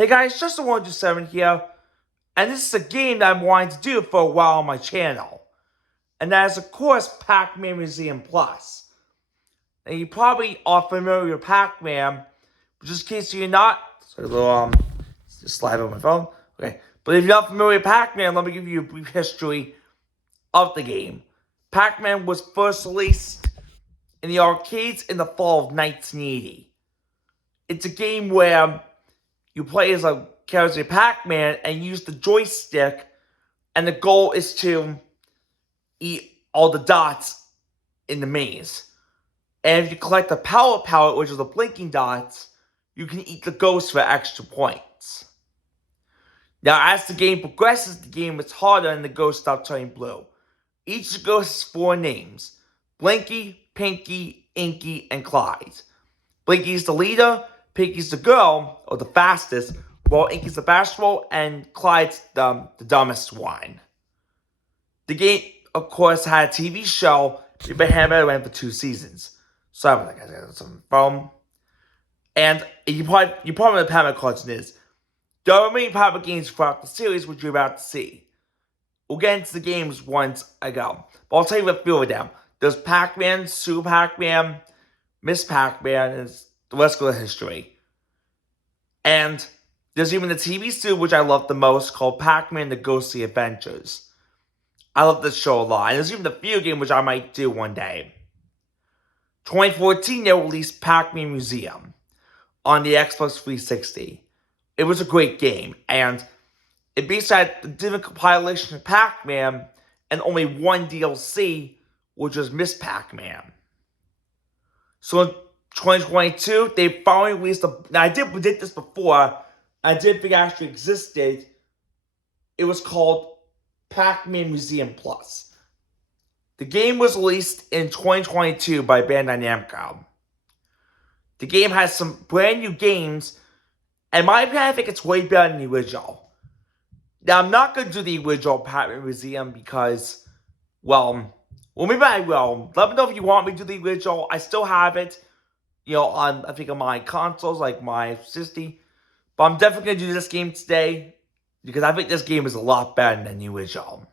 Hey guys, just the 127 here, and this is a game that I'm wanting to do for a while on my channel. And that is, of course, PAC-MAN Museum Plus. And you probably are familiar with Pac-Man, but just in case you're not, sorry, a little, just slide on my phone. Okay, but if you're not familiar with Pac-Man, let me give you a brief history of the game. Pac-Man was first released in the arcades in the fall of 1980. It's a game where you play as a character Pac-Man and use the joystick, and the goal is to eat all the dots in the maze. And if you collect the power pellet, which is the blinking dots, you can eat the ghosts for extra points. Now, as the game progresses, the game gets harder and the ghosts start turning blue. Each ghost has 4 names: Blinky, Pinky, Inky, and Clyde. Blinky's the leader, Pinky's the girl, or the fastest, while Inky's the bashful, and Clyde's the dumbest one. The game, of course, had a TV show, but it ran for 2 seasons. Sorry about that, guys. I got some phone. And you probably know what the Pac-Man cartoon is. There are many Pac-Man games throughout the series, which you're about to see. We'll get into the games once I go. But I'll tell you what a few of them. There's Pac-Man, Super Pac-Man, Miss Pac-Man, and the rest of the history. And there's even the TV series, which I love the most, called Pac-Man The Ghostly Adventures. I love this show a lot. And there's even the video game, which I might do one day. 2014, they released Pac-Man Museum on the Xbox 360. It was a great game, and it basically had a different compilation of Pac-Man and only one DLC, which was Miss Pac-Man. So in 2022, they finally released now I did predict this before. I didn't think it actually existed. It was called PAC-MAN Museum Plus. The game was released in 2022 by Bandai Namco. The game has some brand new games, and in my opinion, I think it's way better than the original. Now, I'm not going to do the original Pac-Man Museum because, well, maybe I will. Let me know if you want me to do the original. I still have it, on, I think, on my consoles, like my 60. But I'm definitely going to do this game today because I think this game is a lot better than the original.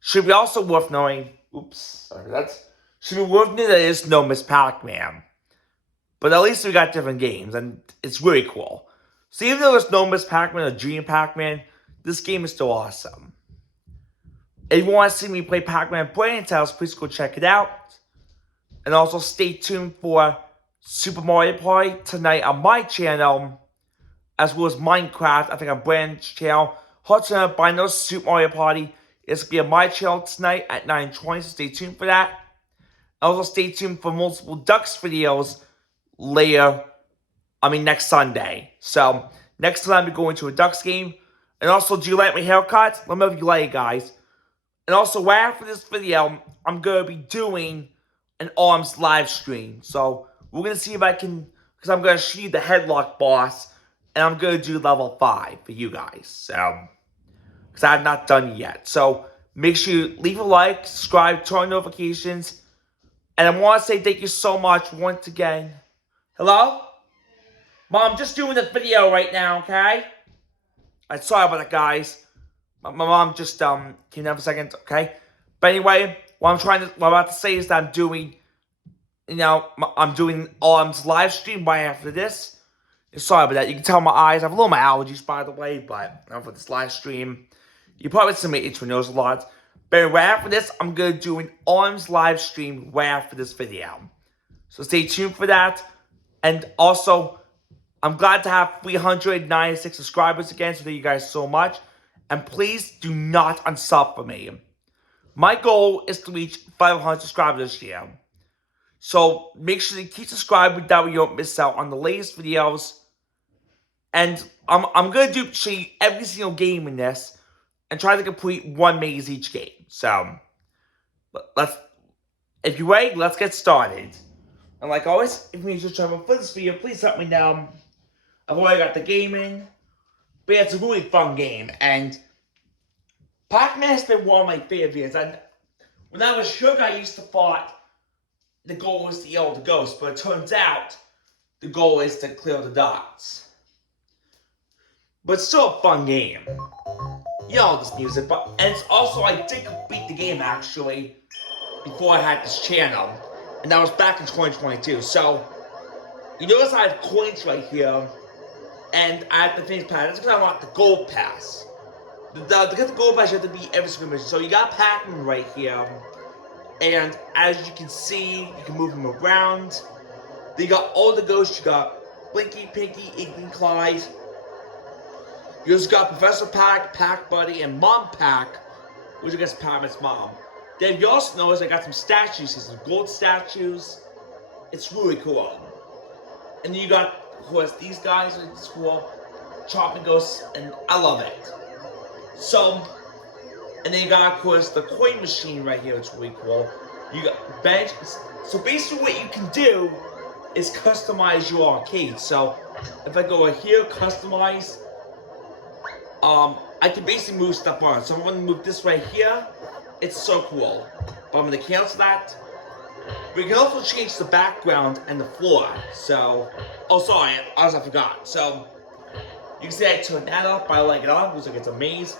Should be also worth knowing, should be worth knowing that there is no Miss Pac-Man. But at least we got different games, and it's really cool. So even though there's no Miss Pac-Man or Junior Pac-Man, this game is still awesome. If you want to see me play Pac-Man Brain Tales, please go check it out. And also stay tuned for Super Mario Party tonight on my channel, as well as Minecraft, I think on Brand's channel. Hudson, by no Super Mario Party is going to be on my channel tonight at 9:20, so stay tuned for that. Also stay tuned for multiple Ducks videos next Sunday. So, next time we go into a Ducks game. And also, do you like my haircut? Let me know if you like it, guys. And also, right after this video, I'm going to be doing an ARMS live stream. So, we're going to see if I can, because I'm going to shoot the headlock boss, and I'm going to do level 5 for you guys. So, because I have not done it yet. So, make sure you leave a like, subscribe, turn on notifications. And I want to say thank you so much once again. Hello? Mom, I'm just doing this video right now, okay? I'm sorry about that, guys. My mom just came down for a second, okay? But anyway, what I'm about to say is that I'm doing, ARMS live stream right after this. Sorry about that. You can tell my eyes. I have a little of my allergies, by the way, but for this live stream, you probably see my itch my nose a lot. But right after this, I'm going to do an ARMS live stream right after this video. So stay tuned for that. And also, I'm glad to have 396 subscribers again, so thank you guys so much. And please do not unsub for me. My goal is to reach 500 subscribers this year. So make sure to keep subscribing, that way you don't miss out on the latest videos. And I'm going to show you every single game in this and try to complete 1 maze each game. So, if you're ready, let's get started. And like always, if you're just trying for this video, please let me know. I've already got the game in, but yeah, it's a really fun game, and Pac-Man has been one of my favorite games. And when I was young, I used to thought the goal was to kill the ghost, but it turns out the goal is to clear the dots. but it's still a fun game. You know this music, and it's also, I did complete the game actually before I had this channel, and that was back in 2022. So you notice I have coins right here, and I have the things pass. That's because I want the gold pass. To get the gold pass, you have to beat every single mission. So you got Pac-Man right here, and as you can see, you can move him around. Then you got all the ghosts. You got Blinky, Pinky, Inky, and Clyde. You also got Professor Pac, Pac Buddy, and Mom Pac, which I guess Pac-Man's mom. Then you also notice I got some statues. These are gold statues. It's really cool. And then you got, of course, these guys. It's cool. Chopping Ghosts, and I love it. So, and then you got, of course, the coin machine right here. It's really cool. You got bench. So basically, what you can do is customize your arcade. So, if I go here, customize. I can basically move stuff on. So I'm going to move this right here. It's so cool. But I'm going to cancel that. We can also change the background and the floor. So, oh sorry, I forgot. So, you can see I turned that up by lighting it on. It looks like it's a maze.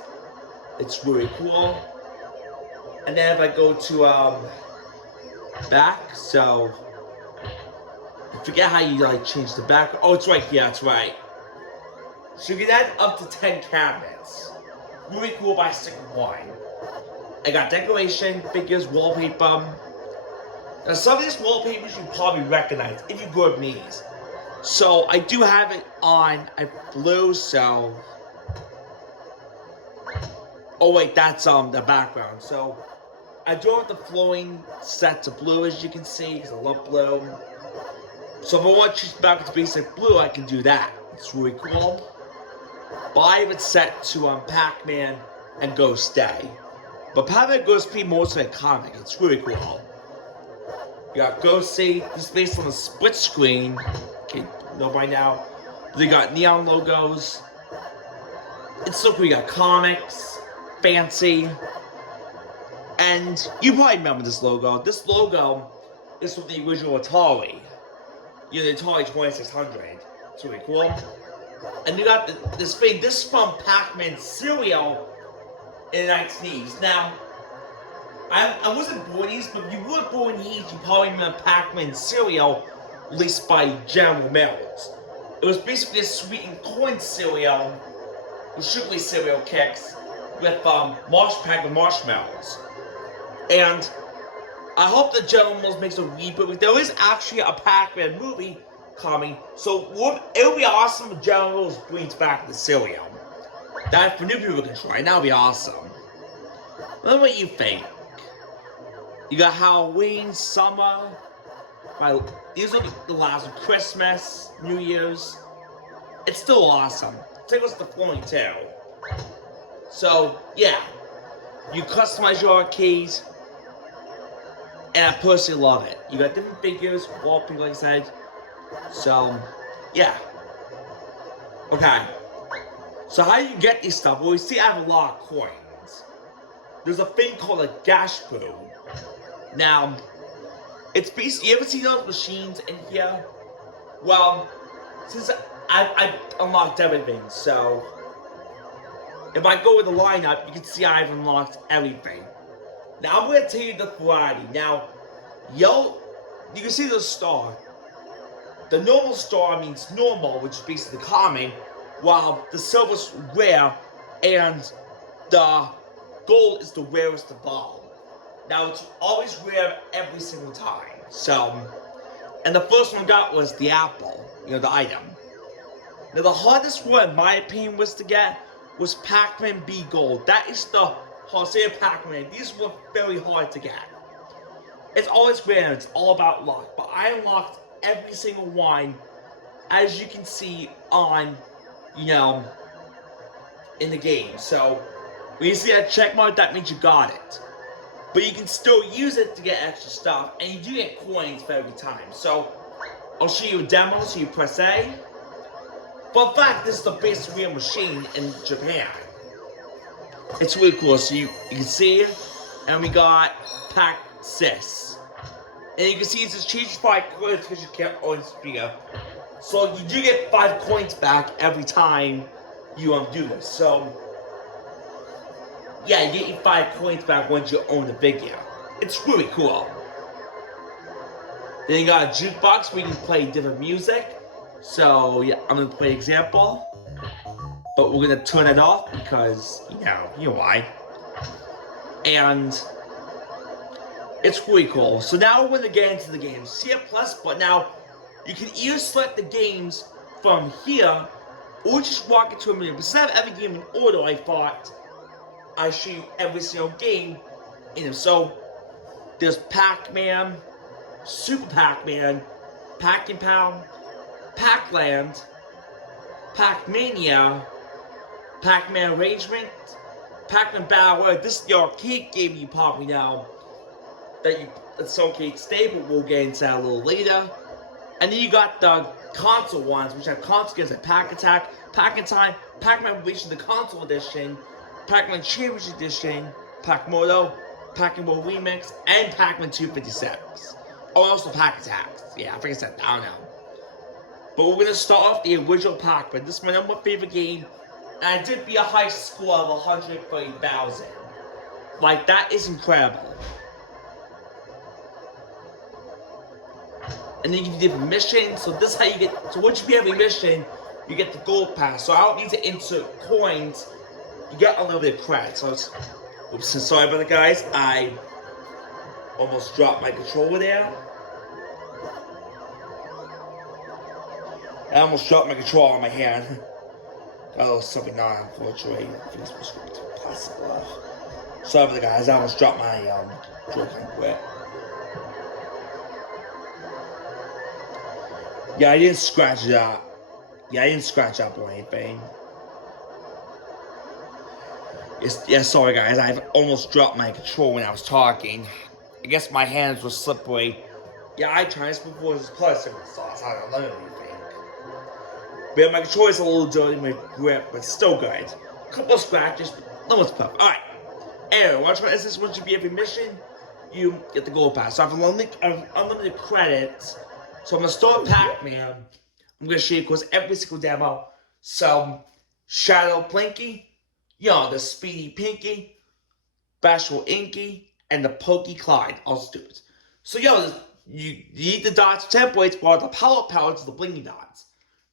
It's really cool. And then if I go to back, so I forget how you like change the back. Oh, it's right here. That's right. So you can add up to 10 cabinets. Really cool by sticking one. I got decoration, figures, wallpaper. Now some of these wallpapers you probably recognize if you grew up in these. So I do have it on blue, so. Oh wait, that's the background. So I do have the flowing set to blue, as you can see, because I love blue. So if I want to choose back to basic blue, I can do that. It's really cool. But I have it set to Pac-Man and Ghost Day. But Pac-Man and Ghost be mostly a comic. It's really cool. You got Ghost Day. This is based on a split screen. Okay, know by now. They got neon logos. It's so cool. You got comics, fancy, and you probably remember this logo. This logo is from the original Atari. You know, the Atari 2600. It's really cool. And you got this thing. This is from Pac-Man cereal in the 1980s. Now, I wasn't born in these, but if you were born in these, you probably remember Pac-Man cereal, released by General Mills. It was basically a sweetened corn cereal with sugary cereal kicks with Pac-Man marshmallows. And I hope that General Mills makes a reboot. There is actually a Pac-Man movie coming, so it would be awesome if General Mills brings back the cereal. That for new people can try, and that would be awesome. Let me what you think. You got Halloween, summer. These are the last of Christmas, New Year's. It's still awesome. Take us to flowing too. So yeah, you customize your arcades, and I personally love it. You got different figures, wallpaper, like I said. So yeah. Okay. So how do you get these stuff? Well, you see, I have a lot of coins. There's a thing called a gash boom. Now, it's basically, you ever see those machines in here? Well, since I've unlocked everything, so if I go with the lineup, you can see I've unlocked everything. Now, I'm going to tell you the variety. Now, you can see the star. The normal star means normal, which is basically common, while the silver's rare, and the gold is the rarest of all. Now, it's always rare every single time. So, and the first one I got was the apple, the item. Now, the hardest one, in my opinion, was to get was Pac-Man B Gold. That is the hardest Pac-Man. These were very hard to get. It's always rare, it's all about luck. But I unlocked every single one, as you can see on, in the game. So, when you see that check mark, that means you got it. But you can still use it to get extra stuff, and you do get coins for every time. So, I'll show you a demo, so you press A. But in fact, this is the best real machine in Japan. It's really cool, so you can see it, and we got Pac-Sis. And you can see it's just changed 5 coins because you can't own speaker. So you do get 5 coins back every time you do this. So yeah, you get your 5 coins back once you own the figure. It's really cool. Then you got a jukebox where you can play different music. So yeah, I'm gonna play an example. But we're gonna turn it off because, you know why. And it's really cool. So now we're gonna get into the games. CF Plus, but now you can either select the games from here or just walk into a menu. Instead of every game in order, I thought I show you every single game in it. So there's Pac-Man, Super Pac-Man, Pac-and-Pound, Pac-Land, Pac-Mania, Pac-Man Arrangement, Pac-Man Battle Royale. This is the arcade game you probably know that's arcade stable. We'll get into that a little later. And then you got the console ones, which have console games like Pac-Attack, Pac-In-Time, Pac-Man Revolution, the console edition, Pac-Man Championship Edition, Pac-Moto, Pac-Man World Remix, and Pac-Man 256. Oh, also Pac-Attacks. Yeah, I think I said that. I don't know. But we're gonna start off the original Pac-Man. This is my number one favorite game. And I did beat a high score of 130,000. Like, that is incredible. And then you can do different missions. So this is how you get, so once you beat every mission, you get the gold pass. So I don't need to insert coins. You get unlimited credits. So it's, oops, sorry about it, guys. I almost dropped my controller there. I almost dropped my controller on my hand. Oh, something not unfortunately. Sorry about the guys. I almost dropped my Joy-Con quick. Yeah, I didn't scratch it up. Yeah, I didn't scratch up or anything. Yeah, sorry guys. I've almost dropped my control when I was talking. I guess my hands were slippery. Yeah, I tried this before. This plastic sauce. I don't know anything. But my controller is a little dirty, my grip, but still good. A couple of scratches, but no one's perfect. Alright. Anyway, once you beat every mission, you get the gold pass. So I have unlimited credits. So I'm gonna start Pac-Man. I'm gonna show you, of course, every single demo. So Shadow Plinky, the Speedy Pinky, Bashful Inky, and the Pokey Clyde. All stupid. So you need the dots templates, while the power pellets the blinky dots.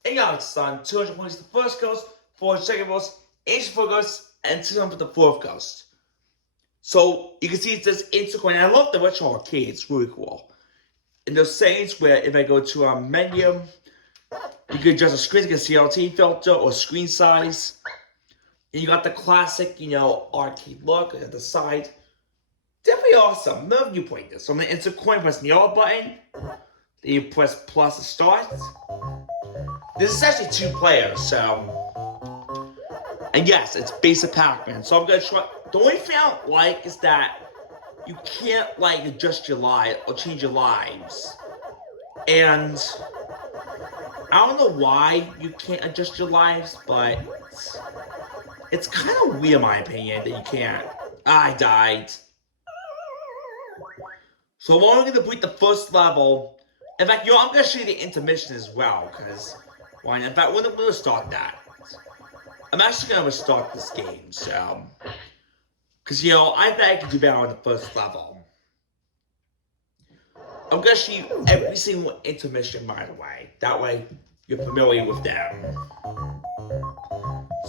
And it's done 200 points for the first ghost, 400 second ghost, 80 for ghost, and 200 for the fourth ghost. So you can see it says instant coin. And I love the retro arcade, it's really cool. And there's settings where if I go to a menu, you can adjust the screen, like a CRT filter or screen size. And you got the classic, arcade look at the side. Definitely awesome. Love you playing this. So I'm gonna insert coin, press the yellow button. Then you press plus to start. This is actually 2 players, so. And yes, it's basic Pac-Man. So I'm gonna try. The only thing I don't like is that you can't adjust your life or change your lives. And I don't know why you can't adjust your lives, but it's kind of weird in my opinion that you can't. I died. So I'm only gonna beat the first level. In fact, I'm gonna show you the intermission as well, because why not? In fact, we're gonna start that. I'm actually gonna start this game, so. Because, I think I can do better on the first level. I'm going to show you every single intermission, by the way. That way, you're familiar with them.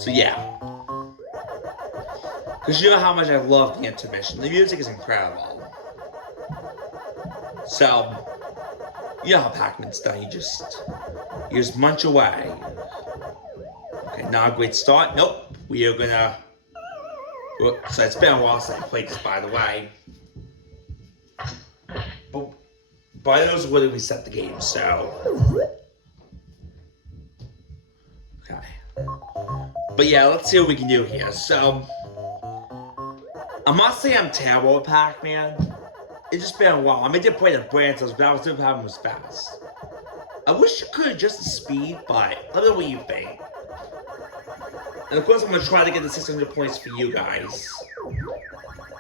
So, yeah. Because you know how much I love the intermission. The music is incredible. So, you know how Pac-Man's done. You just munch away. Okay, not a great start. Nope. We are going to. So it's been a while since I played this, by the way. But I know whether we set the game, so. Okay. But yeah, let's see what we can do here. So, I'm not saying I'm terrible at Pac-Man. It's just been a while. I mean, I did play the Brands, but I was doing having was fast. I wish you could adjust the speed, but let me know what you think. And of course, I'm going to try to get the 600 points for you guys.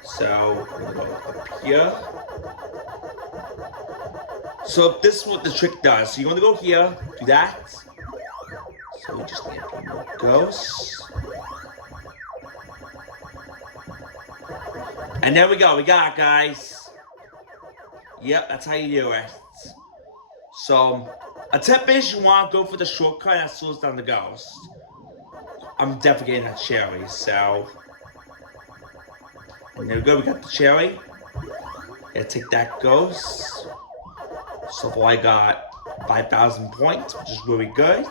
So, we're going to go up here. So, this is what the trick does. So, you want to go here, do that. So, we just need a few more ghosts. And there we go, we got it, guys. Yep, that's how you do it. So, a tip is you want to go for the shortcut that slows down the ghost. I'm definitely getting that cherry, so. And there we go, we got the cherry. Gonna take that ghost. So far I got 5,000 points, which is really good.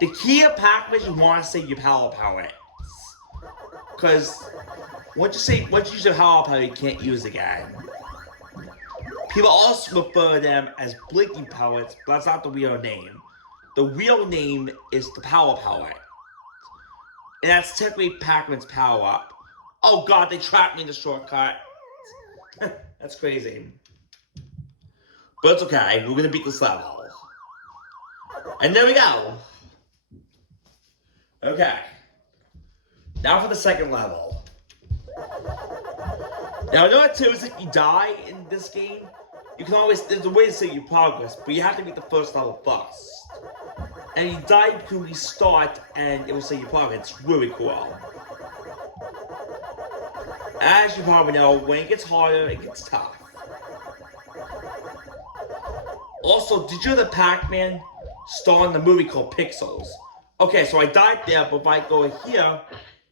The key of Pac-Man is you want to save your power pellets. Because once you use your power pellet, you can't use it again. People also refer to them as blinking pellets, but that's not the real name. The real name is the power pellet. And that's technically Pac-Man's power-up. Oh god, they trapped me in the shortcut. That's crazy. But it's okay, we're gonna beat this level. And there we go. Okay. Now for the second level. Now I know what too is if you die in this game, you can always, there's a way to save your progress, but you have to beat the first level first. And you die, you can restart and it will save your progress. It's really cool. As you probably know, when it gets harder, it gets tough. Also, did you know that Pac-Man starred in the movie called Pixels? Okay, so I died there, but if I go here,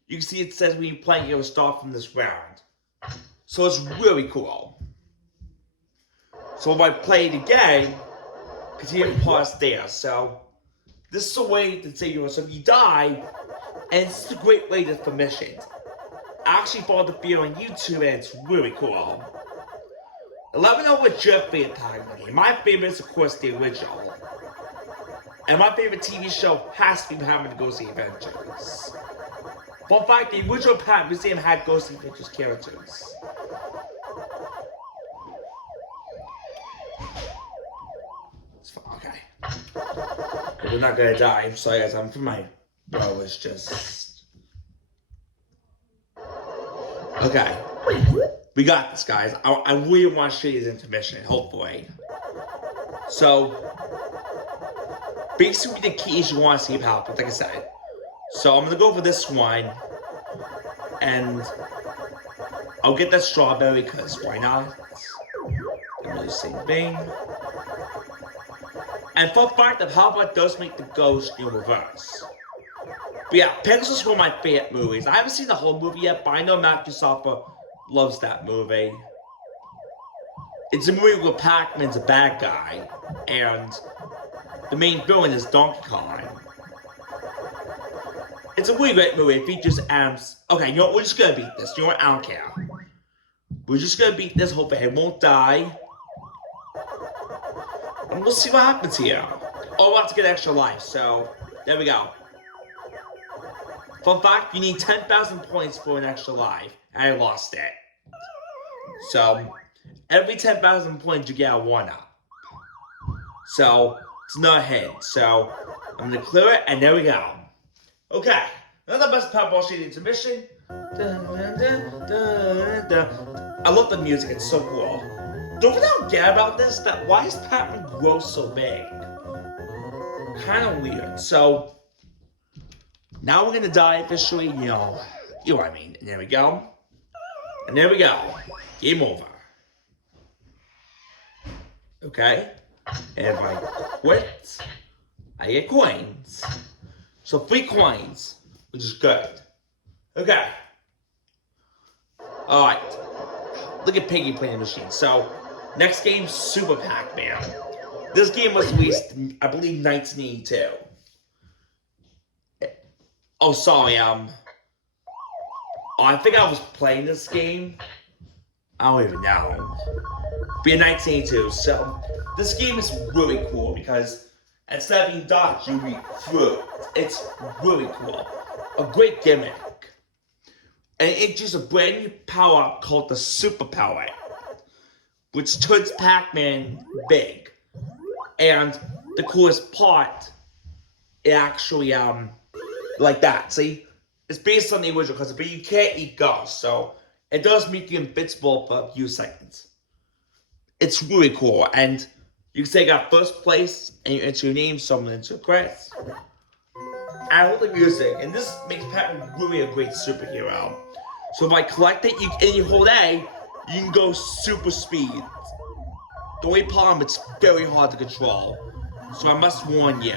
you can see it says when you're playing, it will start from this round. So it's really cool. So if I play it again, continue to pause there. So this is a way to save yourself. So if you die, and this is a great way to for missions. I actually bought the video on YouTube and it's really cool. Let me know what your favorite Pac-Man game. My favorite is of course the original. And my favorite TV show has to be Pac-Man Ghostly Adventures. Fun fact, the original Pac-Man Museum had Ghostly Adventures characters. It's fun, okay. We're not gonna die. I'm sorry guys, I'm for my bro is just. Okay, we got this, guys. I really want to show you this intermission, hopefully. So, basically the key is you want to see power, but like I said. So I'm gonna go for this one, and I'll get that strawberry because why not? I'm gonna say bing. And fun fact, the power does make the ghost in reverse. But yeah, Pixels is one of my favorite movies. I haven't seen the whole movie yet, but I know Matthew Soffer loves that movie. It's a movie where Pac-Man's a bad guy, and the main villain is Donkey Kong. It's a really great movie. It features Adams. Okay, you know what? We're just gonna beat this. You know what? I don't care. We're just gonna beat this. Hopefully, he won't die. And we'll see what happens here. Oh, we'll have to get extra life, so there we go. Fun fact, you need 10,000 points for an extra life, and I lost it. So, every 10,000 points you get a 1-up. So, it's not a hit. So, I'm gonna clear it, and there we go. Okay, not the best Powerball Shady intermission. I love the music, it's so cool. Don't forget about this, that why is Pac-Man grow so big? Kind of weird. So, now we're gonna die officially, you know what I mean. And there we go. And there we go. Game over. Okay. And if I quit, I get coins. So 3 coins, which is good. Okay. Alright. Look at Piggy playing the machine. So, next game, Super Pac-Man. This game was released, I believe, 1982. Oh, sorry, I think I was playing this game. I don't even know. But in 1982, so this game is really cool because instead of being dodged, you read through. It's really cool. A great gimmick. And it introduced a brand new power-up called the Super Power, which turns Pac-Man big. And the coolest part, it actually, like that, see? It's based on the original concept, but you can't eat ghosts, so it does make you invincible for a few seconds. It's really cool, and you can say you got first place, and you enter your name, someone into a credits. I love the music, and this makes Pac-Man really a great superhero. So if I collect it and you hold A, you can go super speed. The only problem, it's very hard to control. So I must warn you.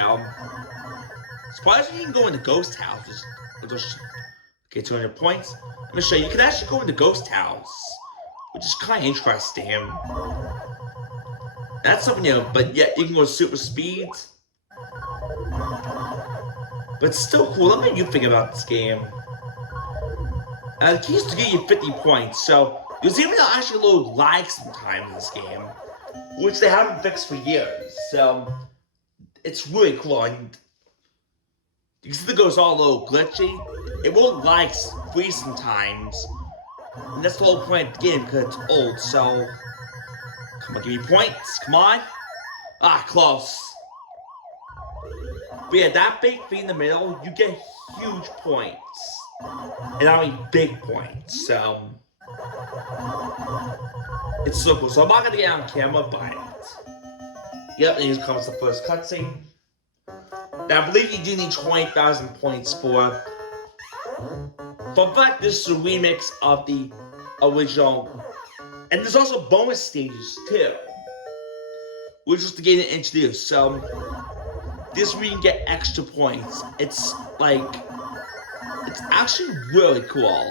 Surprisingly, you can go into ghost houses. Okay, 200 points. Let me show you. You can actually go into ghost house, which is kind of interesting. That's something new, but yeah, you can go super speed. But it's still cool. Let me you think about this game. The key is to get you 50 points, so there's even actually a little lag sometimes in this game, which they haven't fixed for years. So it's really cool. And you can see it goes all a little glitchy. It will lag free sometimes, and that's the whole point of the game because it's old. So come on, give me points. Come on. Ah, close. But yeah, that big thing in the middle, you get huge points. And I mean big points, so it's so cool. So I'm not gonna get on camera, but yep, and here comes the first cutscene. Now I believe you do need 20,000 points for. But in fact, this is a remix of the original, and there's also bonus stages too, which is to get it introduced. So this where you can get extra points. It's like. It's actually really cool.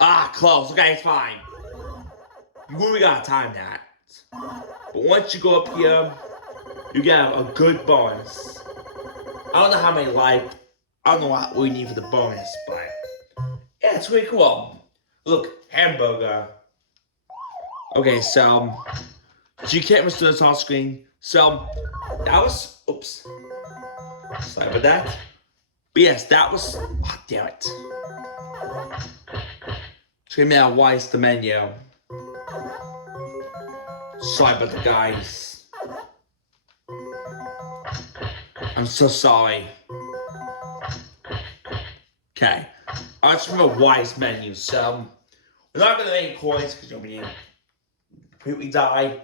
Ah, close. Okay, it's fine. You really gotta time that. But once you go up here, you get a good bonus. I don't know how many life. I don't know what we need for the bonus, but yeah, it's really cool. Look, hamburger. Okay, so you can't miss this off screen. So that was. Oops. Sorry about that. But yes, that was. Oh, damn it. Check me out. Why is the menu? Sorry about the guys. I'm so sorry. Okay. I just remember Y's menu, so we're not gonna make coins because you'll be completely die.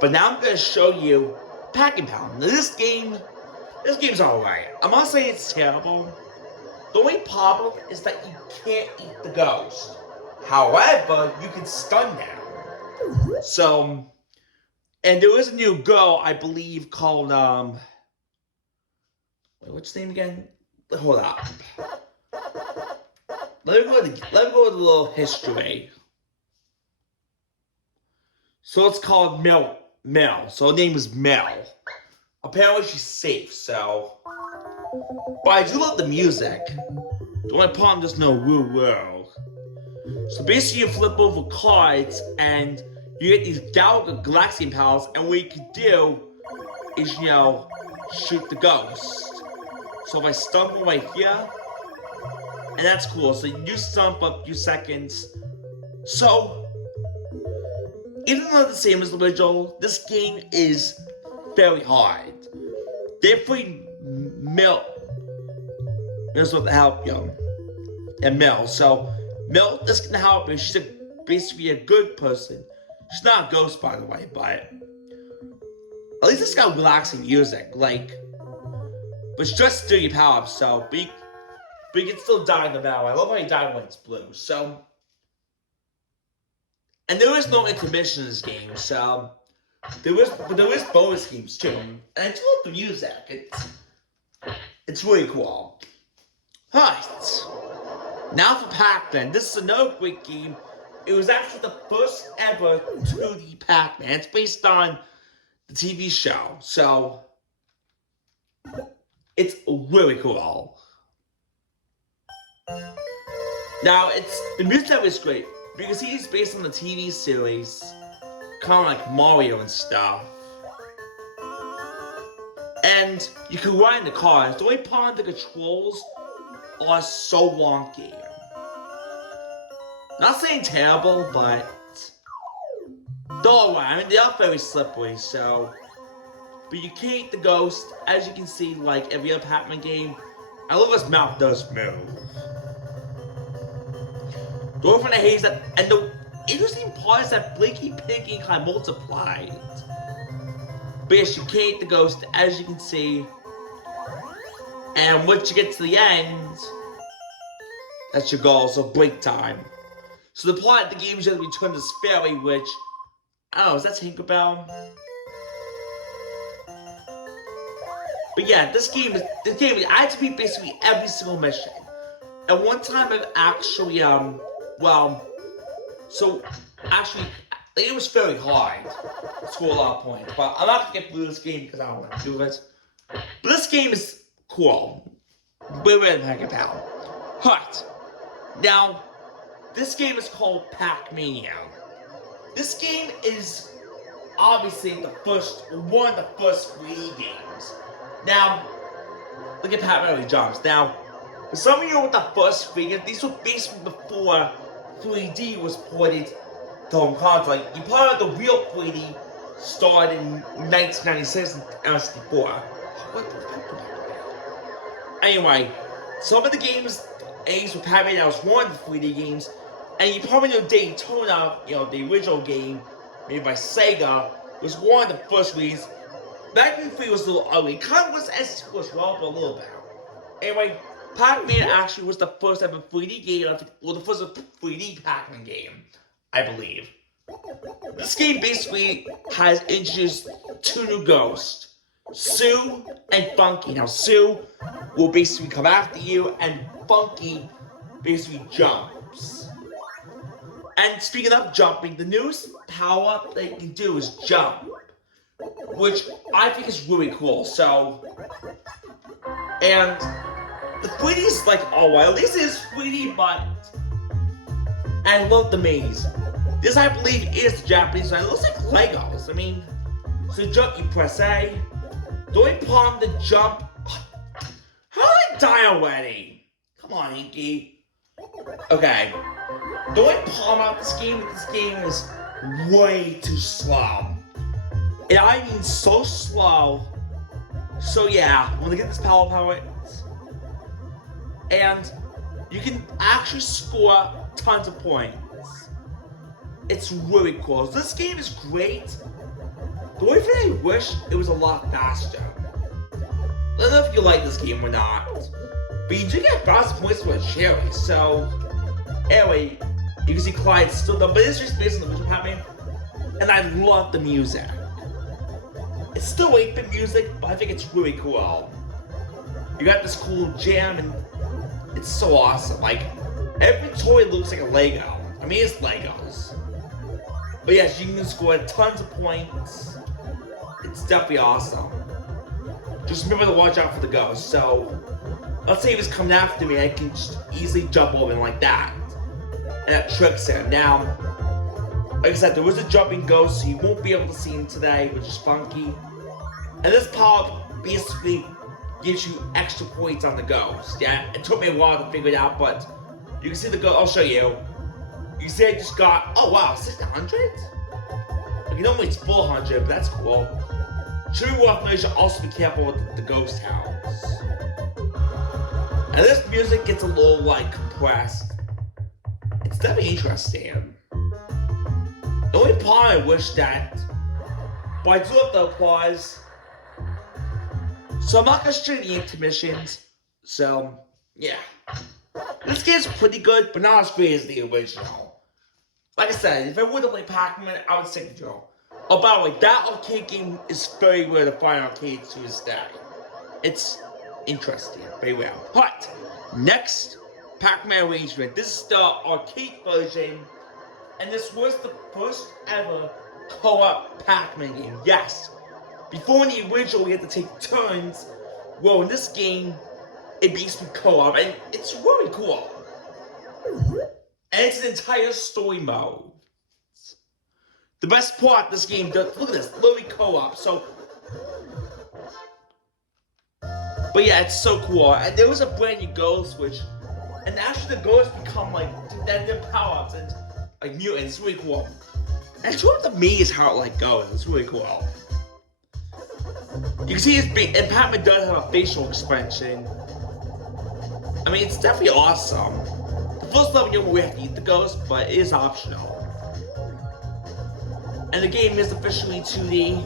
But now I'm gonna show you Pac-Man. Now this game's alright. I'm not saying it's terrible. The only problem is that you can't eat the ghost. However, you can stun them. So, and there is a new girl, I believe, called, wait, what's the name again? Hold up. Let me go with a little history. So it's called Mel. So her name is Mel. Apparently she's safe, so. But I do love the music. The only problem, there's no woo-woo. So basically you flip over cards and you get these Galaxian powers, and what you can do is, shoot the ghost. So if I stumble right here, and that's cool. So you do stun for a few seconds. So, even though the same as the original, this game is very hard. Definitely Mel is what to help you. And Mel. So Mel is gonna help you. She's basically a good person. She's not a ghost, by the way, but at least it's got relaxing music, but it's just through your power-ups, so but you can still die in the battle. I love how you die when it's blue. So, and there is no intermission in this game, so there is bonus games too. And I do love the music. It's really cool. Alright. Now for Pac-Man. This is another great game. It was actually the first ever 2D Pac-Man. It's based on the TV show. So it's really cool. Now the music is great because he's based on the TV series, kind of like Mario and stuff. And you can ride in the cars. The only problem, the controls are so wonky. Not saying terrible, but they're alright. I mean, they are very slippery, so. But you can't eat the ghost, as you can see, like every other Pac-Man game. I love his mouth does move. The only thing I hate is that, and the interesting part is that Blinky Pinky kind of multiplied. But yes, you can't eat the ghost, as you can see. And once you get to the end, that's your goal, so break time. So the plot of the game is going to return this fairy, which, I don't know, is that Tinkerbell? But yeah, this game, I had to beat basically every single mission. At one time, I've actually, it was very hard to score a lot of points. But I'm not going to get through this game because I don't want to do it. But this game is cool. Way better than Tinkerbell. But, now, this game is called PAC-MAN. This game is obviously one of the first 3D games. Now, look at Pac-Man with jumps. Now, for some of you know what the first 3D games, these were basically before 3D was ported to home console. Like, you probably know the real 3D started in 1996 and N64. What the fuck? Anyway, some of the games Ace with Pac-Man that was one of the 3D games, and you probably know Daytona, the original game made by Sega, was one of the first 3Ds. Pac-Man 3 was a little ugly. It kind of was S2 as well, but a little bit. Anyway, Pac-Man actually was the first ever 3D game, the first 3D Pac-Man game, I believe. This game basically has introduced 2 new ghosts, Sue and Funky. Now, Sue will basically come after you, and Funky basically jumps. And speaking of jumping, the newest power-up that you can do is jump, which I think is really cool. So, and the 3D is like, oh well, this is 3D, but I love the maze. This, I believe, is the Japanese one. It looks like Legos. I mean, so jump, you press A. The only problem to jump. How did I die already? Come on, Inky. Okay. The only problem about this game is way too slow. And I mean so slow. So yeah, I'm gonna get this power. And you can actually score tons of points. It's really cool. This game is great. The only thing I wish it was a lot faster. I don't know if you like this game or not, but you do get 1,000 points for a cherry. So anyway, you can see Clyde still done, but it's just based on the original Pac-Man. And I love the music. It's still 8-bit music, but I think it's really cool. You got this cool jam, and it's so awesome. Like, every toy looks like a Lego. I mean, it's Legos. But yes, you can score tons of points. It's definitely awesome. Just remember to watch out for the ghost. So, let's say he was coming after me, I can just easily jump over him like that. And that tricks him. Now, like I said, there was a jumping ghost, so you won't be able to see him today, which is funky. And this power-up basically gives you extra points on the ghost. Yeah, it took me a while to figure it out, but you can see the ghost. I'll show you. You see I just got, oh wow, 600? Like, normally it's 400, but that's cool. True Wolf, you should also be careful with the ghost house. And this music gets a little, like, compressed. It's definitely interesting. The only part I wish that, but I do have the applause. So I'm not gonna show the intermissions. So, yeah. This game's pretty good, but not as great as the original. Like I said, if I would have played Pac-Man, I would say Joe. Oh, by the way, that arcade game is very rare to find arcades to this day. It's interesting, very well. But, next, Pac-Man Arrangement. This is the arcade version, and this was the first ever co-op Pac-Man game. Yes, before in the original we had to take turns. Well, in this game, it basically co-op, and it's really cool. And it's an entire story mode. The best part of this game, look at this, literally co-op, so. But yeah, it's so cool. And there was a brand new ghost, and actually the ghosts become like, their power-ups and like mutants. It's really cool. And it's really amazing how it like goes. It's really cool. You can see and Pac-Man does have a facial expression. I mean, it's definitely awesome. The first level, we have to eat the ghost, but it is optional. And the game is officially 2D.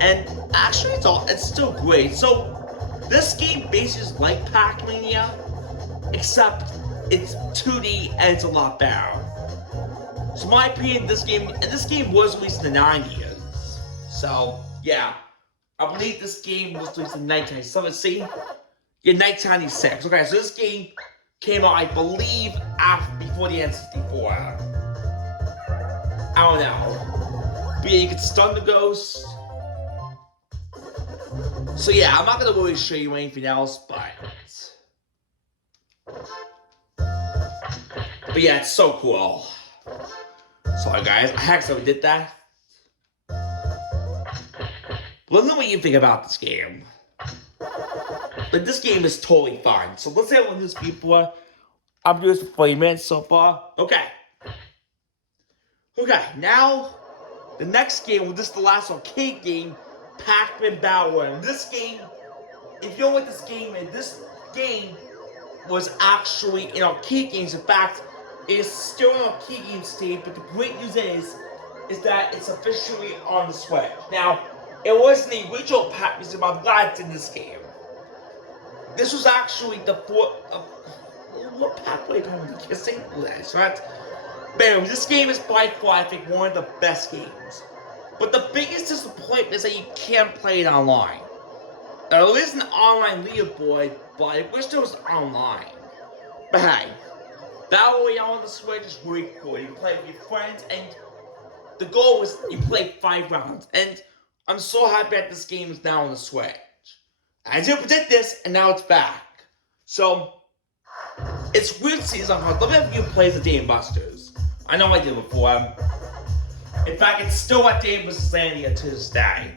And actually, it's still great. So, This game basically is like Pac-Mania, except it's 2D and it's a lot better. So in my opinion, this game was released in the 90s. So, yeah. I believe this game was released in 1997. See? Yeah, 1996. Okay, so this game came out, I believe, before the N64. I don't know. But yeah, you can stun the ghost. So yeah, I'm not gonna really show you anything else, but yeah, it's so cool. Sorry guys, I accidentally did that. Let me know what you think about this game. Like, this game is totally fun. So let's say I've done this before. I'm doing this for 40 minutes so far. Okay, now the next game, this is the last arcade game, Pac-Man Battle Royale. This game, if you know what this game is, this game was actually in arcade games. In fact, it's still in arcade game state, but the great news is that it's officially on the Switch. Now, it wasn't the original Pac-Man Museum, I'm glad it's in this game. This was actually the fourth, what Pac-Man am I kissing? That's right. But anyway, this game is by far, I think, one of the best games. But the biggest disappointment is that you can't play it online. Now, there is an online leaderboard, but I wish there was online. But hey, Battle Royale on the Switch is really cool. You can play with your friends, and the goal is you play 5 rounds. And I'm so happy that this game is now on the Switch. I didn't predict this, and now it's back. So, it's weird to see this on hard. Let me have you play the Dave & Buster's. I know I did before. In fact, it's still at Dave & Buster's Landia to this day.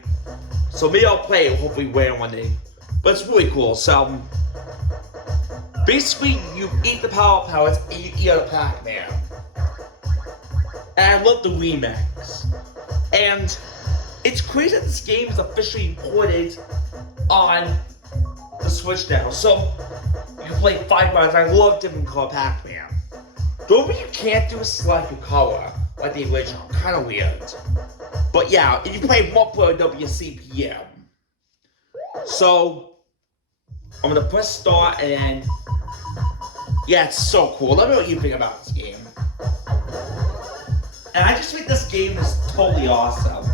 So maybe I'll play it, hopefully win one day. But it's really cool. So, basically, you eat the power pellets and you eat out Pac-Man. And I love the remix. And it's crazy that this game is officially ported on the Switch now. So, you can play 5 rounds. I love different color Pac-Man. The only thing you can't do is select your color, like the original. Kind of weird. But yeah, if you play one player WCPM. So, I'm gonna press start and then, yeah, it's so cool. Let me know what you think about this game. And I just think this game is totally awesome.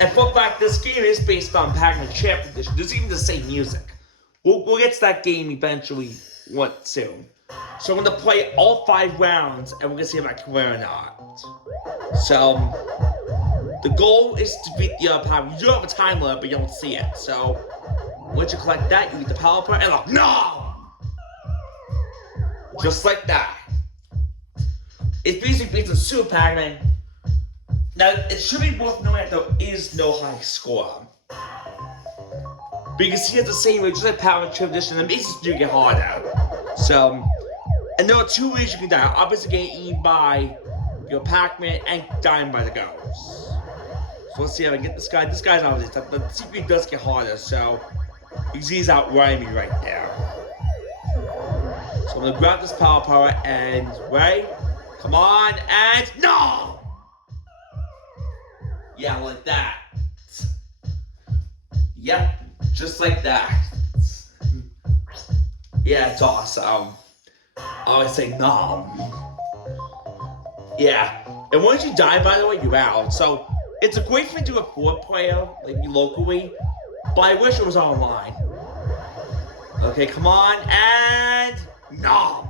And fun fact, this game is based on Pac-Man Champion Edition. There's even the same music. We'll get to that game eventually, soon. So I'm gonna play all 5 rounds, and we're gonna see if I can win or not. So, the goal is to beat the other Pac-Man. You do have a time limit, but you don't see it. So, once you collect that, you get the power point, and like, no! Just like that. It's basically based on Super Pac-Man. Now, it should be worth knowing that there is no high score. Because he has the same rate, just like Pac-Man Champion Edition, and it makes this do get harder. So, and there are 2 ways you can die. Obviously getting eaten by your Pac-Man and dying by the ghosts. So let's see if I can get this guy. This guy's obviously tough, but the secret does get harder, so you can see he's outrunning me right there. So I'm gonna grab this power and right? Come on, and no! Yeah, like that. Yep, just like that. Yeah, it's awesome. I always say nom. Yeah, and once you die, by the way, you're out. So it's a great thing to do a 4-player, like locally, but I wish it was online. Okay, come on, and nom.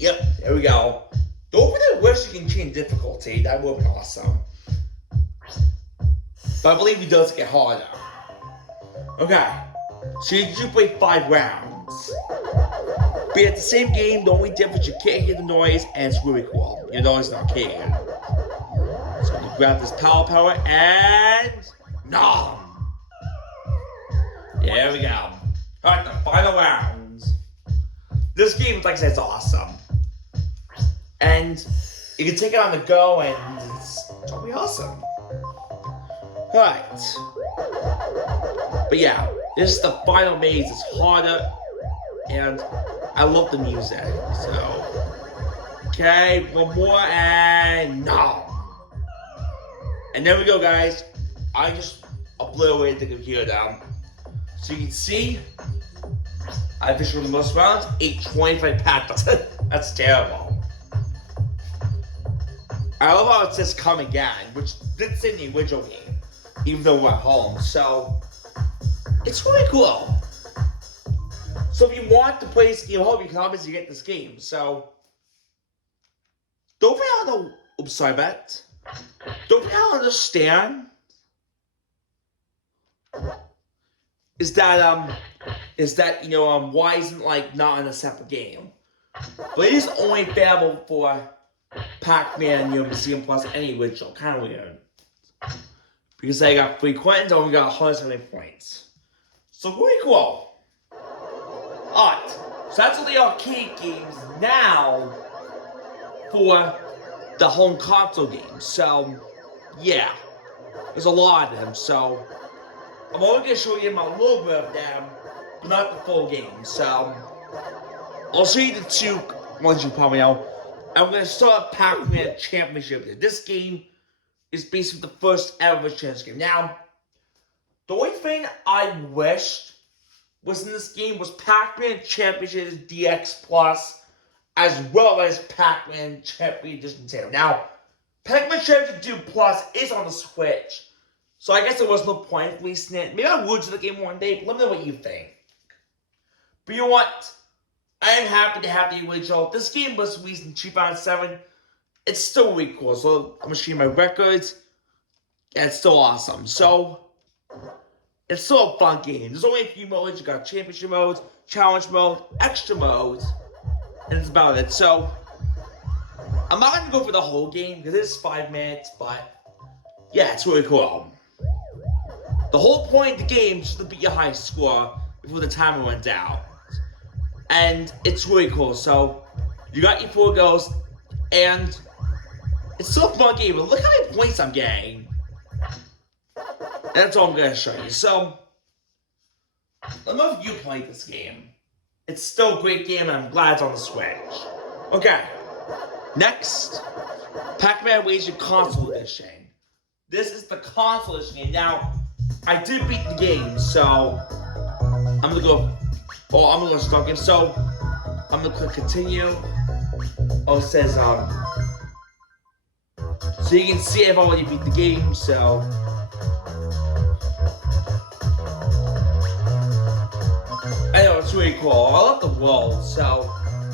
Yep, there we go. Don't forget, wish you can change difficulty. That would be awesome. But I believe it does get harder. Okay, so you do play 5 rounds. But at the same game, the only difference, you can't hear the noise, and it's really cool. You know it's not arcade. So I'm gonna grab this power, and nom. There we go. Alright, the final rounds. This game, like I said, is awesome. And you can take it on the go, and it's totally awesome. Alright. But yeah, this is the final maze. It's harder, and I love the music. So, okay, one more, and no. And there we go, guys. I just obliterated the computer down. So you can see, I officially the most rounds, 825 PAC. That's terrible. I love how it says come again, which didn't say in the original game, even though we're at home. So, it's really cool. So if you want to play this game at home, you can obviously get this game. So, don't really oops, sorry, bet. Don't really understand is that why isn't like not in a separate game? But it is only available for PAC-MAN Museum Plus any original. Kind of weird. Because I got 3 coins, I only got 170 points. So really cool. Alright, so that's all the arcade games now for the home console games. So, yeah. There's a lot of them, so I'm only going to show you a little bit of them, but not the full game. So, I'll show you the 2 ones you probably know. I'm going to start PAC-MAN Championship. This game is basically the first ever chance game. Now, the only thing I wished was in this game was PAC-MAN Championship DX Plus, as well as PAC-MAN Champion Edition 2. Now, PAC-MAN Championship 2 Plus is on the Switch, so I guess there was no point in releasing it. Maybe I would to the game one day, but let me know what you think. But you know what? I am happy to have the original. This game was released in 2007. It's still really cool. So I'm going to show you my records. Yeah, it's still awesome. So, it's still a fun game. There's only a few modes. You got championship modes, challenge mode, extra modes, and that's about it. So, I'm not going to go for the whole game because it's 5 minutes, but yeah, it's really cool. The whole point of the game is to beat your high score before the timer runs out. And it's really cool. So, you got your 4 goals, and it's still a fun game, but look how many points I'm getting. That's all I'm going to show you. So, let me know if you played this game. It's still a great game, and I'm glad it's on the Switch. Okay. Next, PAC-MAN Wager Console Edition. This is the console edition game. Now, I did beat the game, so I'm going to go... Oh, I'm going to start game. So, I'm going to click continue. Oh, it says, so you can see I've already beat the game, so... I know, it's really cool. I love the world, so...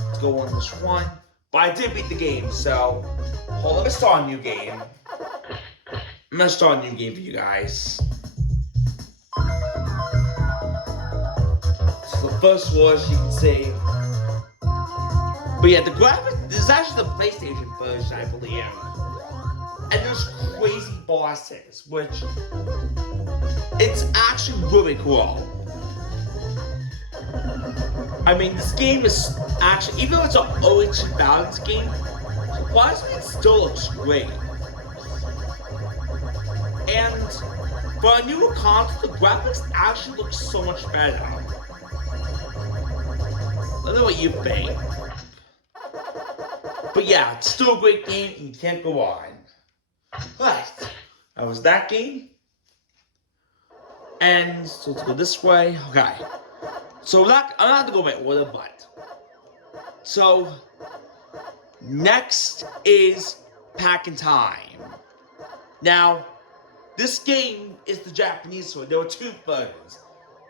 Let's go on this one. But I did beat the game, so... Hold on, let me start a new game. I'm going to start a new game for you guys. So the first was, you can see... But yeah, the graphics, this is actually the PlayStation version, I believe. And there's crazy bosses, which, it's actually really cool. I mean, this game is actually, even though it's an early 2000s game, surprisingly, it still looks great. And for a newer console, the graphics actually look so much better. Let me know what you think. But yeah, it's still a great game, and you can't go on. Right, that was that game. And so let's go this way. Okay. So I'm not going to go by order, but. So, next is Pack-in Time. Now, this game is the Japanese one. There were 2 versions.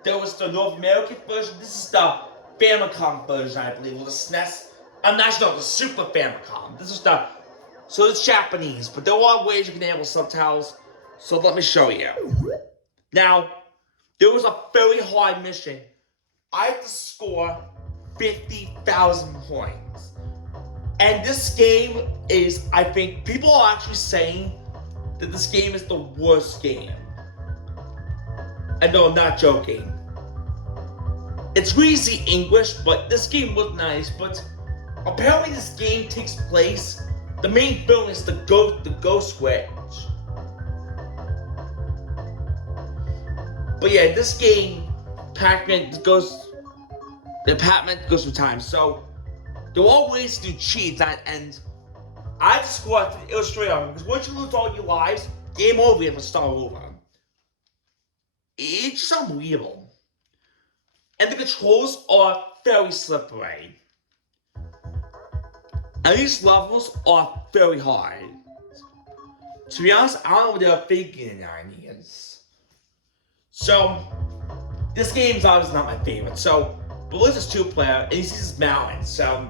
There was the North American version. This is the Famicom version, I believe, or the SNES. I'm not sure, the Super Famicom. This is the... So it's Japanese, but there are a lot of ways you can enable subtitles. So let me show you. Now, there was a very hard mission. I had to score 50,000 points. And this game is, I think, people are actually saying that this game is the worst game. And no, I'm not joking. It's really easy English, but this game was nice, but apparently this game takes place, the main villain is the Ghost Witch. But yeah, this game, Pac-Man goes through time. So, there are all ways to do cheats, and I just score to illustrate on because once you lose all your lives, game over, you have to start over. It's just unbelievable. And the controls are very slippery. And these levels are very hard. To be honest, I don't know what they were thinking in the 90s. So, this game's obviously not my favorite. So, but Liz is 2-player, and he sees this mountain. So,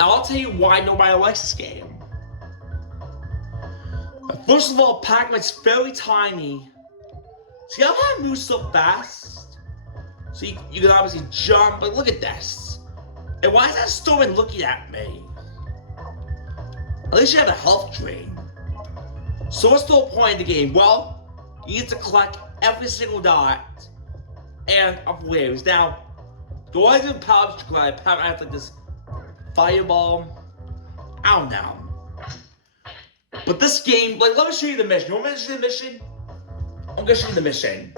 I'll tell you why nobody likes this game. First of all, Pac-Man's very tiny. See how that moves so fast? So you can obviously jump, but look at this. And why is that storm looking at me? At least you have a health drain. So what's the whole point of the game? Well, you need to collect every single dot and of waves. Now, the way to power to glide, Pac-Man has like this fireball. I don't know. But this game, like, let me show you the mission. You want me to show you the mission? I'm gonna show you the mission.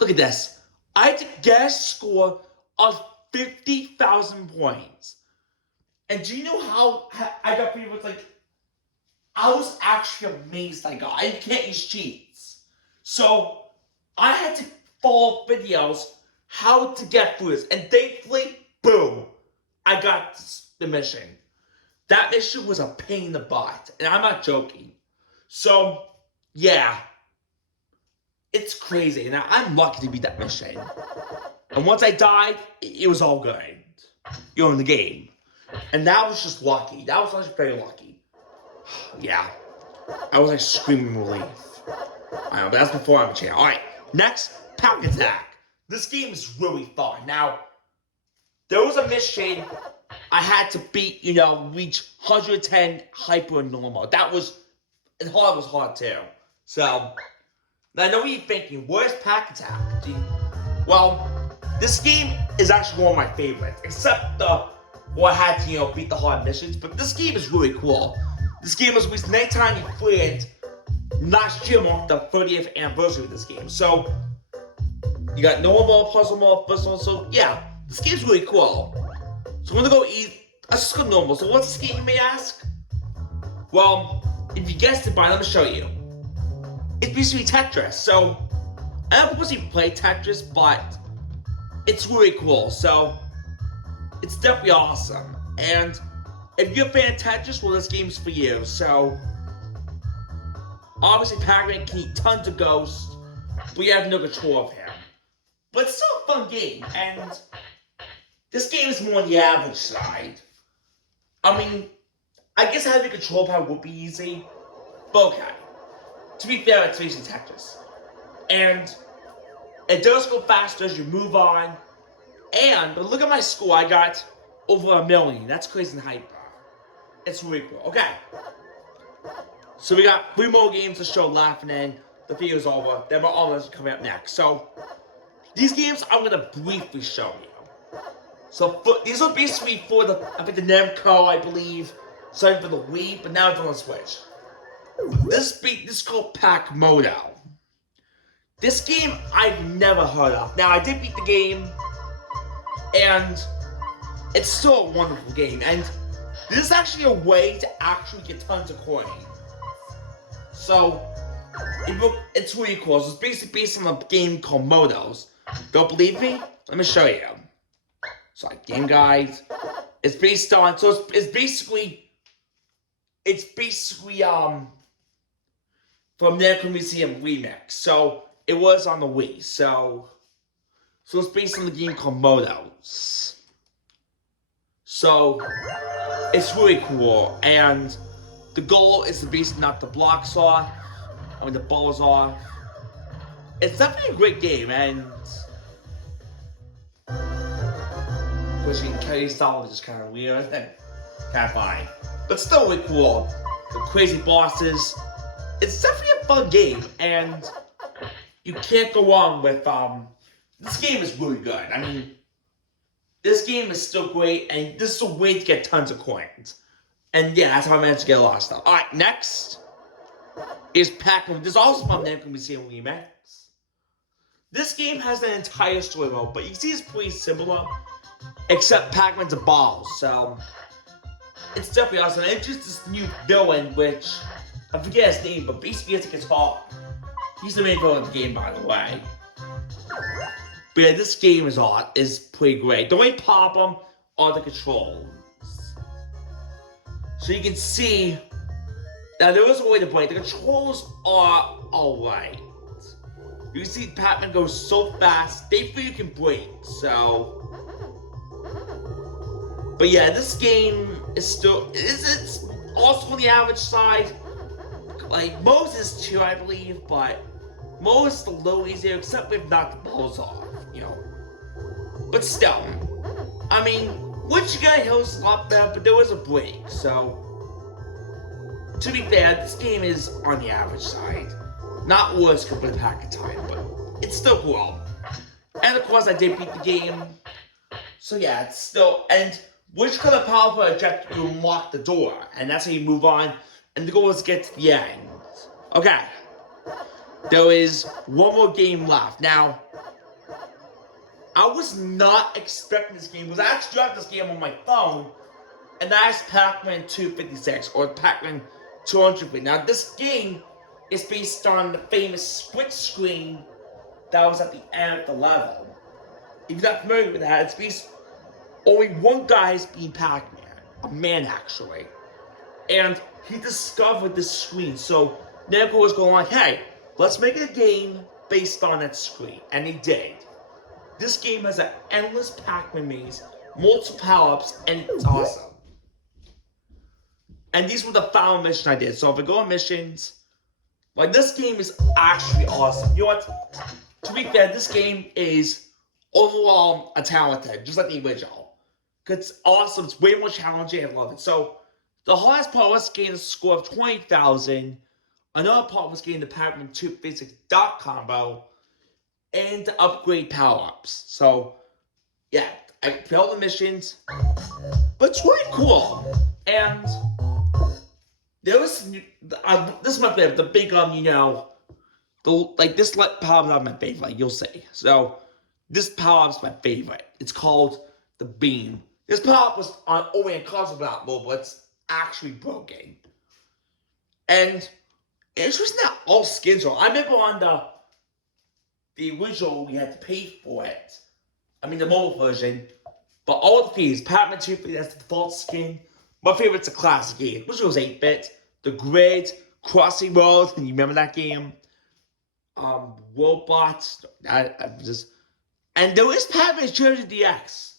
Look at this. I had to get a score of 50,000 points. And do you know how I got people? It's like, I was actually amazed I got. I can't use cheats. So, I had to follow videos how to get through this. And thankfully, boom, I got the mission. That mission was a pain in the butt, and I'm not joking. So, yeah, it's crazy, and I'm lucky to beat that mission. And once I died, it was all good. You're in the game. And that was just lucky. That was actually very lucky. Yeah, I was like screaming relief. I know, but that's before I'm a channel. Alright, next, Pac-Attack. This game is really fun. Now, there was a mission I had to beat, reach 110 hyper normal. That was, and hard was hard too. So, now I know what you're thinking, where's Pac-Attack? Well, this game is actually one of my favorites, except I had to, beat the hard missions, but this game is really cool. This game was released 1993, and last year marked the 30th anniversary of this game. So, you got normal, puzzle mode, puzzle, so yeah, this game's really cool. So I'm gonna go let's just go normal. So what's this game, you may ask? Well, if you guessed it by, let me show you. It's basically Tetris. So, I don't personally play Tetris, but it's really cool. So, it's definitely awesome. And if you're a fan of Tetris, well, this game's for you. So, obviously Pac-Man can eat tons of ghosts, but you have no control of him. But it's still a fun game, and this game is more on the average side. I mean, I guess having control power would be easy, but okay. To be fair, it's basically Tetris. And it does go faster as you move on. But look at my score, I got over 1 million. That's crazy and hyper. It's really cool. Okay. So we got 3 more games to show left, and then the video's over. Then we're all coming up next. So, these games I'm gonna briefly show you. So these are basically for the Namco, I believe, something for the Wii, but now it's on the Switch. This is called Pac-Modo. This game I've never heard of. Now I did beat the game, and it's still a wonderful game. And this is actually a way to actually get tons of coins. So it's really cool. So it's basically based on a game called Modos. Don't believe me? Let me show you. So like game guide, it's based on, so it's basically from PAC-MAN Museum Remix. So it was on the Wii. So it's based on the game called Modos. So it's really cool, and the goal is to basically knock the blocks off, the balls off. It's definitely a great game, and pushing carry style is just kind of weird and kind of fine, but still really cool. The crazy bosses. It's definitely a fun game, and you can't go wrong with this game is really good. I mean, this game is still great, and this is a way to get tons of coins. And yeah, that's how I managed to get a lot of stuff. Alright, next is Pac-Man. This is also from PAC-MAN Museum Remix. This game has an entire story mode, but you can see it's pretty similar, except Pac-Man's a ball, so it's definitely awesome. And it's just this new villain, which I forget his name, but basically it's a guitar. He's the main villain of the game, by the way. But yeah, this game is pretty great. The only problem are the controls. So you can see, now there is a way to play. The controls are alright. You can see Pac-Man goes so fast, they feel you can break, so. But yeah, this game is still, it's also on the average side. Like, most is 2, I believe, but most a little easier, except we've knocked the balls off, you know. But still, I mean, once you got hills a lot better, but there was a break, so. To be fair, this game is on the average side. Not worse compared to Pac-Man, but it's still cool. And of course, I did beat the game. So yeah, it's still, and which kind of powerful objective you unlock the door, and that's how you move on, and the goal is to get to the end. Okay, there is one more game left. Now, I was not expecting this game, because I actually dropped this game on my phone, and that's Pac-Man 256, or Pac-Man 250. Now, this game is based on the famous split screen that was at the end of the level. If you're not familiar with that, it's based only one guy is being Pac-Man, a man actually, and he discovered this screen. So Namco was going like, hey, let's make a game based on that screen, and he did. This game has an endless Pac-Man maze, multiple power-ups, and it's awesome. And these were the final missions I did. So if I go on missions, like this game is actually awesome. You know what? To be fair, this game is overall a talented, just like the original. Cause it's awesome. It's way more challenging. I love it. So the hardest part was getting a score of 20,000. Another part was getting the Pac-Man 2 Physics dot combo and to upgrade power-ups. So yeah, I failed the missions, but it's really cool. And there was this is my favorite. The big you know, this power up my favorite. Like you'll see. So this power up's my favorite. It's called the beam. This power up was on only in console mode, but it's actually broken. And it's just not all skins are. I remember on the original we had to pay for it. I mean the mobile version. But all the fees, Pac-Man 2, that's the default skin. My favorite's a classic game, which was 8-bit. The Grid, Crossing Roads, can you remember that game? Robots, and there is Pac-Man Journey DX.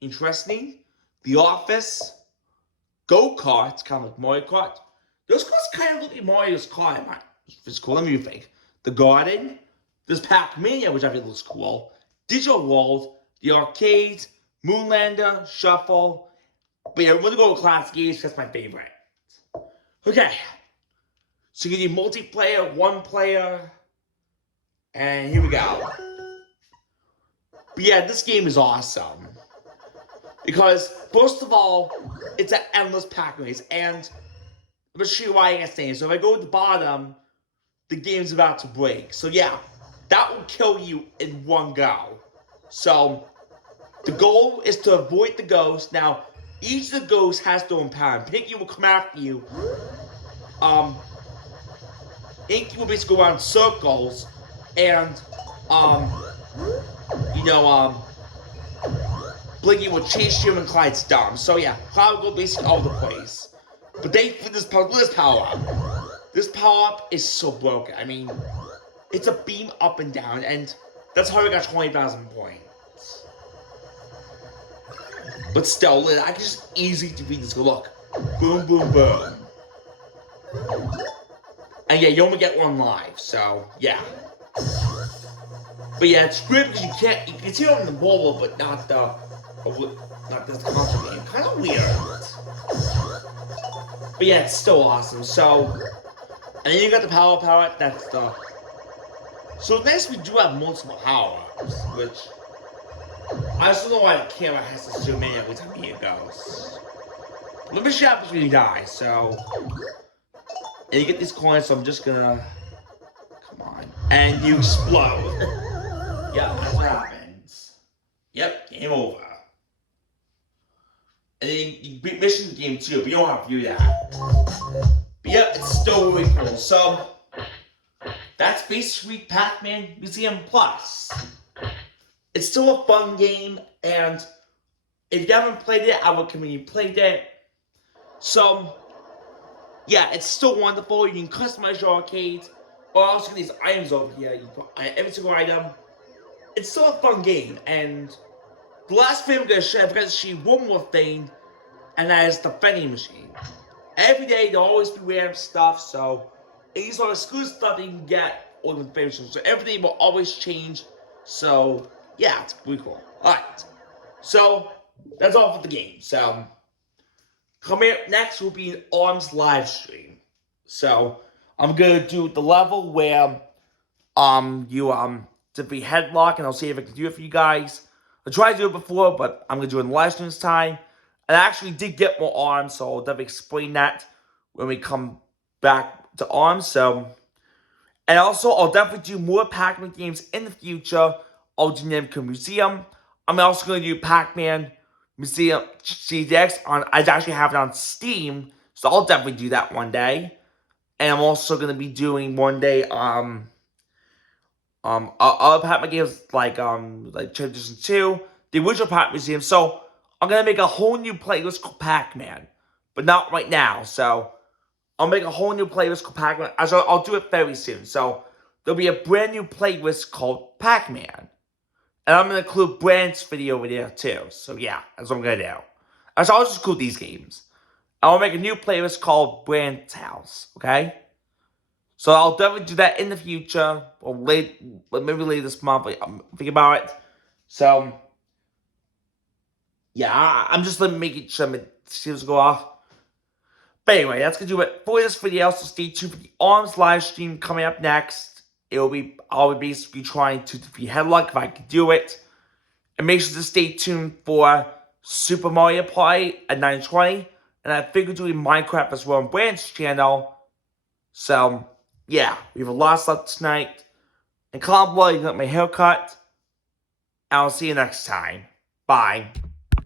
Interesting. The Office, Go-Karts, kind of like Mario Kart. Those cars kind of look like Mario's car. It's cool, let me think. The Garden, there's Pac-Mania, which I think looks cool. Digital World, the Arcade, Moonlander, Shuffle. But yeah, we're gonna go with classic games, that's my favorite. Okay. So you need multiplayer, one player. And here we go. But yeah, this game is awesome. Because, first of all, it's an endless Pac-Man race. And I'm gonna show you why I can't say it. So if I go to the bottom, the game's about to break. So yeah, that will kill you in one go. So, the goal is to avoid the ghost. Now, each of the ghosts has their own power. Pinky will come after you. Inky will basically go around circles. And, Blinky will chase you and Clyde's dumb. So yeah, Clyde will go basically all over the place. But this power up. This power up is so broken. I mean, it's a beam up and down, and that's how I got 20,000 points. But still, I can just easily defeat this. Look, boom, boom, boom. And yeah, you only get one life, so yeah. But yeah, it's great because you can see it on the mobile, but not this console game. Kind of weird. But yeah, it's still awesome. So, and then you got the power, that's the... So next we do have multiple power-ups, which... I just don't know why the camera has to zoom in every time he goes. Let me show you what happens when you die, so... And you get these coins, so I'm just gonna... Come on. And you explode. Yep, that's what happens. Yep, game over. And then you beat missions in game 2, but you don't have to do that. But yep, it's still really cool. So, that's basically Pac-Man Museum Plus. It's still a fun game, and if you haven't played it, I would recommend you played it. So, yeah, it's still wonderful. You can customize your arcade, or also these items over here. You put every single item. It's still a fun game, and the last thing I'm going to share, I've got to show you one more thing, and that is the vending machine. Every day, there'll always be random stuff, so these are exclusive stuff that you can get on the vending machine. So every day will always change, so yeah, it's pretty cool. Alright, so that's all for the game. So, coming up next will be an ARMS live stream. So, I'm going to do the level where you defeat Headlock, and I'll see if I can do it for you guys. I tried to do it before, but I'm going to do it in the live stream this time. And I actually did get more arms, so I'll definitely explain that when we come back to arms. So, and also, I'll definitely do more Pac-Man games in the future. I'll do Namco Museum. I'm also going to do Pac-Man Museum CDX. I actually have it on Steam, so I'll definitely do that one day. And I'm also going to be doing one day, other Pac-Man games like Transition 2, the original Pac-Man Museum. So, I'm going to make a whole new playlist called Pac-Man, but not right now. So, I'll make a whole new playlist called Pac-Man. I'll do it very soon. So, there'll be a brand new playlist called Pac-Man. And I'm going to include Brand's video over there too. So, yeah, that's what I'm going to do. I'll just include these games. I'll make a new playlist called Brand's House, okay? So, I'll definitely do that in the future. Or maybe later this month. I'm thinking about it. So, yeah, I'm just making sure my seals go off. But anyway, that's going to do it for this video. So stay tuned for the ARMS live stream coming up next. I'll be basically trying to defeat Headlock if I can do it. And make sure to stay tuned for Super Mario Party at 9:20. And I think we're doing Minecraft as well on Brand's channel. So, yeah, we have a lot of stuff tonight. And comment below, you got my haircut. And I'll see you next time. Bye.